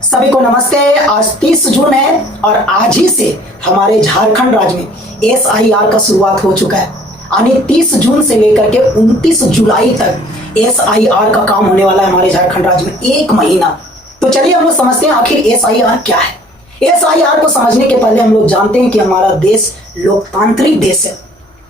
सभी को नमस्ते। आज 30 जून है और आज ही से हमारे झारखंड राज्य में एसआईआर का शुरुआत हो चुका है। यानी 30 जून से लेकर के 29 जुलाई तक एसआईआर का काम होने वाला है हमारे झारखंड राज्य में, 1 महीना। तो चलिए हम लोग समझते हैं आखिर एसआईआर क्या है। एसआईआर को समझने के पहले हम लोग जानते हैं कि हमारा देश लोकतांत्रिक देश है।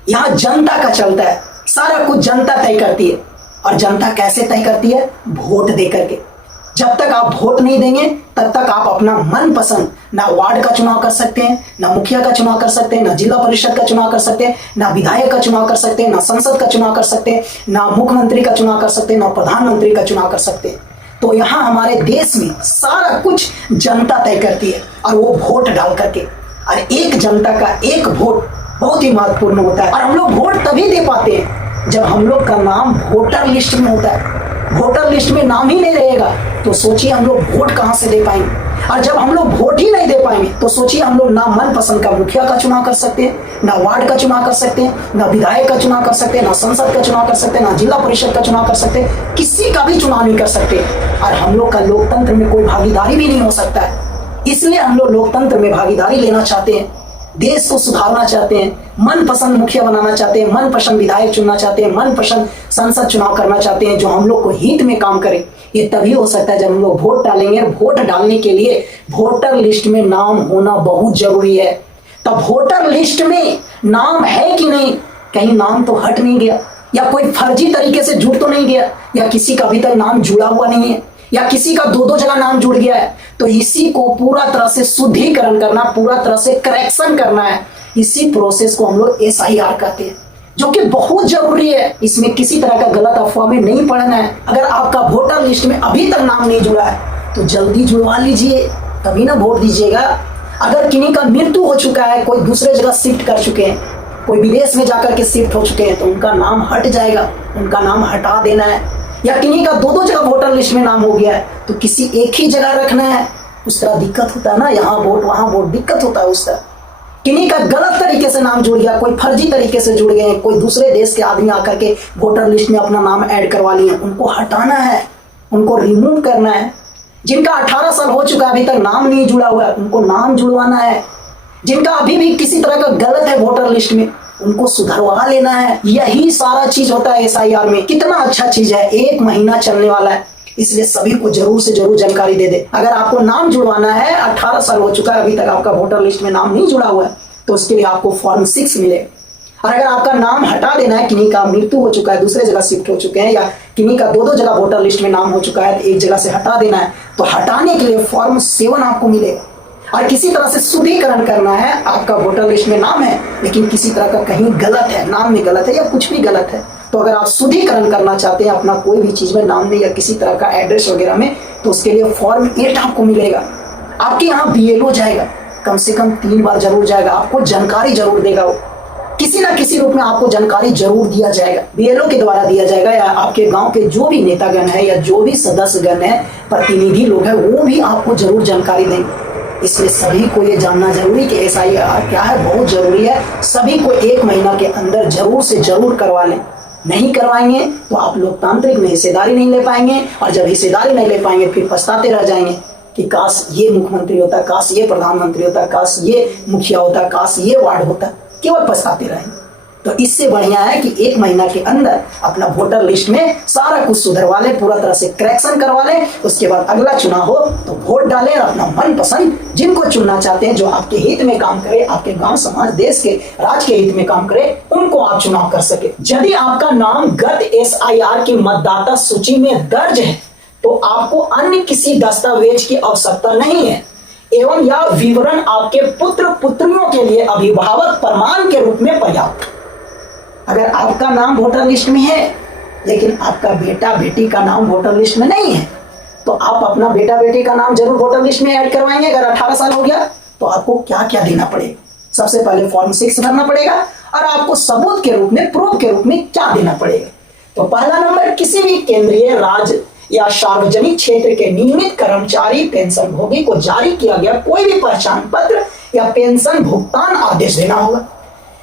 यहाँ जनता का चलता है, सारा कुछ जनता तय करती है। और जनता कैसे तय करती है? वोट दे करके। जब तक आप वोट नहीं देंगे तब तक आप अपना मनपसंद ना वार्ड का चुनाव कर सकते हैं, ना मुखिया का चुनाव कर सकते हैं, ना जिला परिषद का चुनाव कर सकते हैं, ना विधायक का चुनाव कर सकते हैं, ना संसद का चुनाव कर सकते हैं, ना मुख्यमंत्री का चुनाव कर सकते हैं, ना प्रधानमंत्री का चुनाव कर सकते हैं। तो यहाँ हमारे देश में सारा कुछ जनता तय करती है और वो वोट डाल करके। और एक जनता का एक वोट बहुत ही महत्वपूर्ण होता है। और हम लोग वोट तभी दे पाते हैं जब हम लोग का नाम वोटर लिस्ट में होता है। वोटर लिस्ट में नाम ही नहीं रहेगा तो सोचिए हम लोग वोट कहां से दे पाएंगे। और जब हम लोग वोट ही नहीं दे पाएंगे तो सोचिए हम लोग ना मनपसंद का मुखिया का चुनाव कर सकते हैं, ना वार्ड का चुनाव कर सकते हैं, ना विधायक का चुनाव कर सकते हैं, ना संसद का चुनाव कर सकते हैं, ना जिला परिषद का चुनाव कर सकते हैं, किसी का भी चुनाव नहीं कर सकते। और हम लोग का लोकतंत्र में कोई भागीदारी भी नहीं हो सकता है। इसलिए हम लोग लोकतंत्र में भागीदारी लेना चाहते हैं, देश को सुधारना चाहते हैं, मनपसंद मुखिया बनाना चाहते हैं, मनपसंद विधायक चुनना चाहते हैं, मनपसंद संसद चुनाव करना चाहते हैं जो हम लोग को हित में काम करे। ये तभी हो सकता है जब हम लोग वोट डालेंगे। वोट डालने के लिए वोटर लिस्ट में नाम होना बहुत जरूरी है। तब वोटर लिस्ट में नाम है कि नहीं, कहीं नाम तो हट नहीं गया, या कोई फर्जी तरीके से जुड़ तो नहीं गया, या किसी का अभी तक नाम जुड़ा हुआ नहीं है, या किसी का दो जगह नाम जुड़ गया है। तो इसी को पूरा तरह से शुद्धिकरण करना, पूरा तरह से करेक्शन करना है। इसी प्रोसेस को हम लोग एसआईआर कहते हैं, जो कि बहुत जरूरी है। इसमें किसी तरह का गलत अफवाह में नहीं पड़ना है। अगर आपका वोटर लिस्ट में अभी तक नाम नहीं जुड़ा है तो जल्दी जुड़वा लीजिए, तभी ना वोट दीजिएगा। अगर किन्हीं का मृत्यु हो चुका है, कोई दूसरे जगह शिफ्ट कर चुके हैं, कोई विदेश में जाकर के शिफ्ट हो चुके हैं, तो उनका नाम हट जाएगा, उनका नाम हटा देना है। या किन्हीं का दो जगह वोटर लिस्ट में नाम हो गया है तो किसी एक ही जगह रखना है। उस तरह दिक्कत होता है ना, यहाँ वोट वहां वोट, दिक्कत होता है उस तरह। किन्हीं का गलत तरीके से नाम जुड़ गया, कोई फर्जी तरीके से जुड़ गए, कोई दूसरे देश के आदमी आकर के वोटर लिस्ट में अपना नाम ऐड करवा लिए, उनको हटाना है, उनको रिमूव करना है। जिनका 18 साल हो चुका है अभी तक नाम नहीं जुड़ा हुआ है, उनको नाम जुड़वाना है। जिनका अभी भी किसी तरह का गलत है वोटर लिस्ट में, उनको सुधरवा लेना है। यही सारा चीज होता है एसआईआर में। कितना अच्छा चीज है, 1 महीना चलने वाला है, इसलिए सभी को जरूर से जरूर जानकारी दे दे। अगर आपको नाम जुड़वाना है, 18 साल हो चुका है अभी तक आपका वोटर लिस्ट में नाम नहीं जुड़ा हुआ है, तो उसके लिए आपको फॉर्म 6 मिलेगा। और अगर आपका नाम हटा देना है, किन्हीं का मृत्यु हो चुका है, दूसरे जगह शिफ्ट हो चुके हैं, या किन्हीं का दो जगह वोटर लिस्ट में नाम हो चुका है, एक जगह से हटा देना है, तो हटाने के लिए फॉर्म 7 आपको मिलेगा। और किसी तरह से शुद्धिकरण करना है, आपका वोटर लिस्ट में नाम है लेकिन किसी तरह का कहीं गलत है, नाम में गलत है या कुछ भी गलत है, तो अगर आप शुद्धिकरण करना चाहते हैं अपना कोई भी चीज में नाम में या किसी तरह का एड्रेस वगैरह में, तो उसके लिए फॉर्म 8 आपको मिलेगा। आपके यहाँ बीएलओ जाएगा, कम से कम 3 बार जरूर जाएगा, आपको जानकारी जरूर देगा। वो किसी ना किसी रूप में आपको जानकारी जरूर दिया जाएगा, बीएलओ के द्वारा दिया जाएगा, या आपके गांव के जो भी नेतागण है या जो भी सदस्यगण है, प्रतिनिधि लोग हैं, वो भी आपको जरूर जानकारी देंगे। इसलिए सभी को ये जानना जरूरी कि एसआईआर क्या है, बहुत जरूरी है। सभी को 1 महीना के अंदर जरूर से जरूर करवा लें। नहीं करवाएंगे तो आप लोकतांत्रिक में हिस्सेदारी नहीं ले पाएंगे, और जब हिस्सेदारी नहीं ले पाएंगे फिर पछताते रह जाएंगे कि काश ये मुख्यमंत्री होता, काश ये प्रधानमंत्री होता, काश ये मुखिया होता, काश ये वार्ड होता, केवल पछताते रहेंगे। तो इससे बढ़िया है कि 1 महीना के अंदर अपना वोटर लिस्ट में सारा कुछ सुधरवा लें, पूरा तरह से करेक्शन करवा लें। उसके बाद अगला चुनाव हो तो वोट डालें और अपना मनपसंद जिनको चुनना चाहते हैं, जो आपके हित में काम करे, आपके गांव समाज देश के राज्य के हित में काम करे, उनको आप चुनाव कर सके। यदि आपका नाम गत एसआईआर की मतदाता सूची में दर्ज है तो आपको अन्य किसी दस्तावेज की आवश्यकता नहीं है, एवं यह विवरण आपके पुत्र पुत्रियों के लिए अभिभावक प्रमाण के रूप में पर्याप्त। अगर आपका नाम वोटर लिस्ट में है लेकिन आपका बेटा बेटी का नाम वोटर लिस्ट में नहीं है, तो आप अपना बेटा बेटी का नाम जरूर वोटर लिस्ट में ऐड करवाएंगे। अगर 18 साल हो गया तो आपको क्या क्या देना पड़ेगा? सबसे पहले फॉर्म 6 भरना पड़ेगा, और आपको सबूत के रूप में, प्रूफ के रूप में क्या देना पड़ेगा? तो पहला नंबर, किसी भी केंद्रीय, राज्य या सार्वजनिक क्षेत्र के नियमित कर्मचारी पेंशन भोगी को जारी किया गया कोई भी पहचान पत्र या पेंशन भुगतान आदेश देना होगा।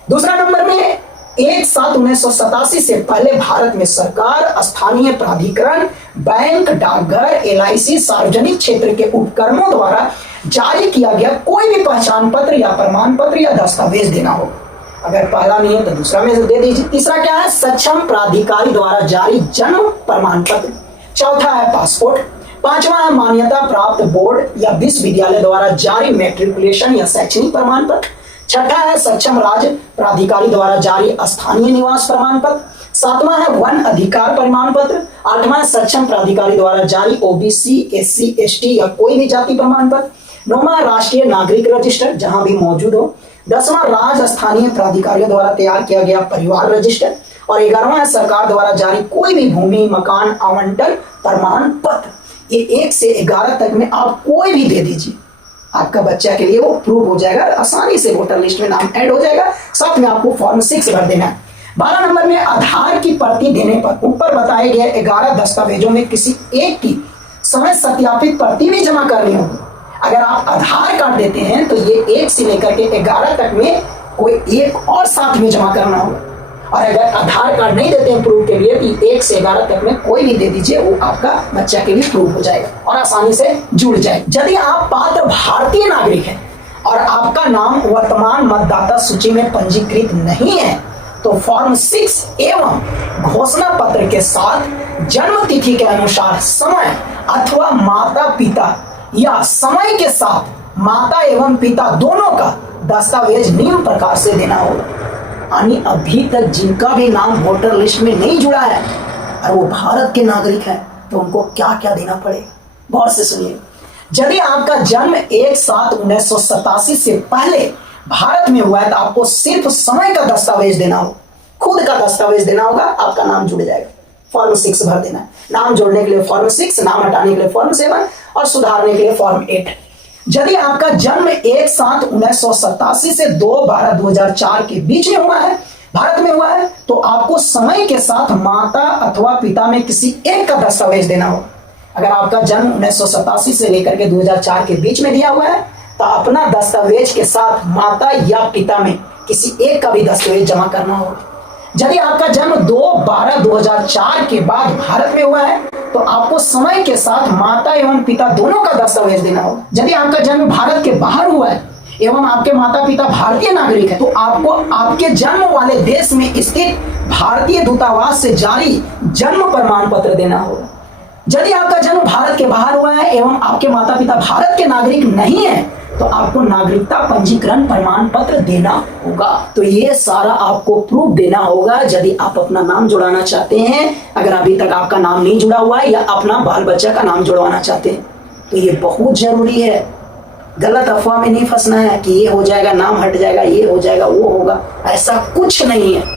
दूसरा नंबर में, 1/7/1987 से पहले भारत में सरकार, स्थानीय प्राधिकरण, बैंक, डाकघर, LIC, सार्वजनिक क्षेत्र के उपक्रमों द्वारा जारी किया गया कोई भी पहचान पत्र या प्रमाण पत्र या दस्तावेज देना हो। अगर पहला नहीं है तो दूसरा में से दे दीजिए। तीसरा क्या है? सक्षम प्राधिकारी द्वारा जारी जन्म प्रमाण पत्र। चौथा है पासपोर्ट। पांचवा है मान्यता प्राप्त बोर्ड या विश्वविद्यालय द्वारा जारी मैट्रिकुलेशन या शैक्षणिक प्रमाण पत्र। छठा है सक्षम राज्य प्राधिकारी द्वारा जारी स्थानीय निवास प्रमाण पत्र। सातवां है वन अधिकार प्रमाण पत्र। आठवां सक्षम प्राधिकारी द्वारा जारी OBC, SC, ST या कोई भी जाति प्रमाण पत्र। नौवां राष्ट्रीय नागरिक रजिस्टर जहां भी मौजूद हो। 10वां राज्य स्थानीय प्राधिकारियों द्वारा तैयार किया गया परिवार रजिस्टर। और 11वां है सरकार द्वारा जारी कोई भी भूमि मकान आवंटन प्रमाण पत्र। ये 1 से 11 तक में आप कोई भी दे दीजिए, आपका बच्चा के लिए वो प्रूव हो जाएगा, आसानी से वोटर लिस्ट में नाम ऐड हो जाएगा। साथ में आपको फॉर्म 6 भर देना है। 12 नंबर में आधार की प्रति देने पर ऊपर बताए गए 11 दस्तावेजों में किसी एक की समय सत्यापित प्रति भी जमा करनी होगी। अगर आप आधार कार्ड देते हैं तो ये 1 से लेकर के 11 तक में कोई एक और साथ में जमा करना होगा। और अगर आधार कार्ड नहीं देते हैं प्रूफ के लिए तो 1 से 11 तक में कोई भी दे दीजिए, वो आपका बच्चा के लिए प्रूफ हो जाएगा और आसानी से जुड़ जाएगा। यदि आप पात्र भारतीय नागरिक हैं और आपका नाम वर्तमान मतदाता सूची में पंजीकृत नहीं है तो फॉर्म 6 एवं घोषणा पत्र के साथ जन्म तिथि के अनुसार समय अथवा माता पिता या समय के साथ माता एवं पिता दोनों का दस्तावेज निम्न प्रकार से देना होगा। यानी अभी तक जिनका भी नाम वोटर लिस्ट में नहीं जुड़ा है और वो भारत के नागरिक हैं तो उनको क्या क्या देना पड़ेगा, गौर से सुनिए। यदि आपका जन्म 1/7/1987 से पहले भारत में हुआ है तो आपको सिर्फ समय का दस्तावेज देना होगा, खुद का दस्तावेज देना होगा, आपका नाम जुड़ जाएगा। फॉर्म 6 भर देना है। नाम जोड़ने के लिए फॉर्म 6, नाम हटाने के लिए फॉर्म 7 और सुधारने के लिए फॉर्म 8। यदि आपका जन्म 1/7/1987 से 2/12/2004 के बीच में हुआ है, भारत में हुआ है, तो आपको समय के साथ माता अथवा पिता में किसी एक का दस्तावेज देना होगा। अगर आपका जन्म 1987 से लेकर के 2004 के बीच में दिया हुआ है तो अपना दस्तावेज के साथ माता या पिता में किसी एक का भी दस्तावेज जमा करना होगा। यदि आपका जन्म 2/12/2004 के बाद भारत में हुआ है तो आपको समय के साथ माता एवं पिता दोनों का दस्तावेज देना होगा। यदि आपका जन्म भारत के बाहर हुआ है एवं आपके माता पिता भारतीय नागरिक है तो आपको आपके जन्म वाले देश में स्थित भारतीय दूतावास से जारी जन्म प्रमाण पत्र देना होगा। यदि आपका जन्म भारत के बाहर हुआ है एवं आपके माता पिता भारत के नागरिक नहीं है तो आपको नागरिकता पंजीकरण प्रमाण पत्र देना होगा। तो ये सारा आपको प्रूफ देना होगा यदि आप अपना नाम जुड़ाना चाहते हैं। अगर अभी तक आपका नाम नहीं जुड़ा हुआ है या अपना बाल बच्चा का नाम जुड़वाना चाहते हैं तो ये बहुत जरूरी है। गलत अफवाह में नहीं फंसना है कि ये हो जाएगा, नाम हट जाएगा, ये हो जाएगा, वो होगा, ऐसा कुछ नहीं है।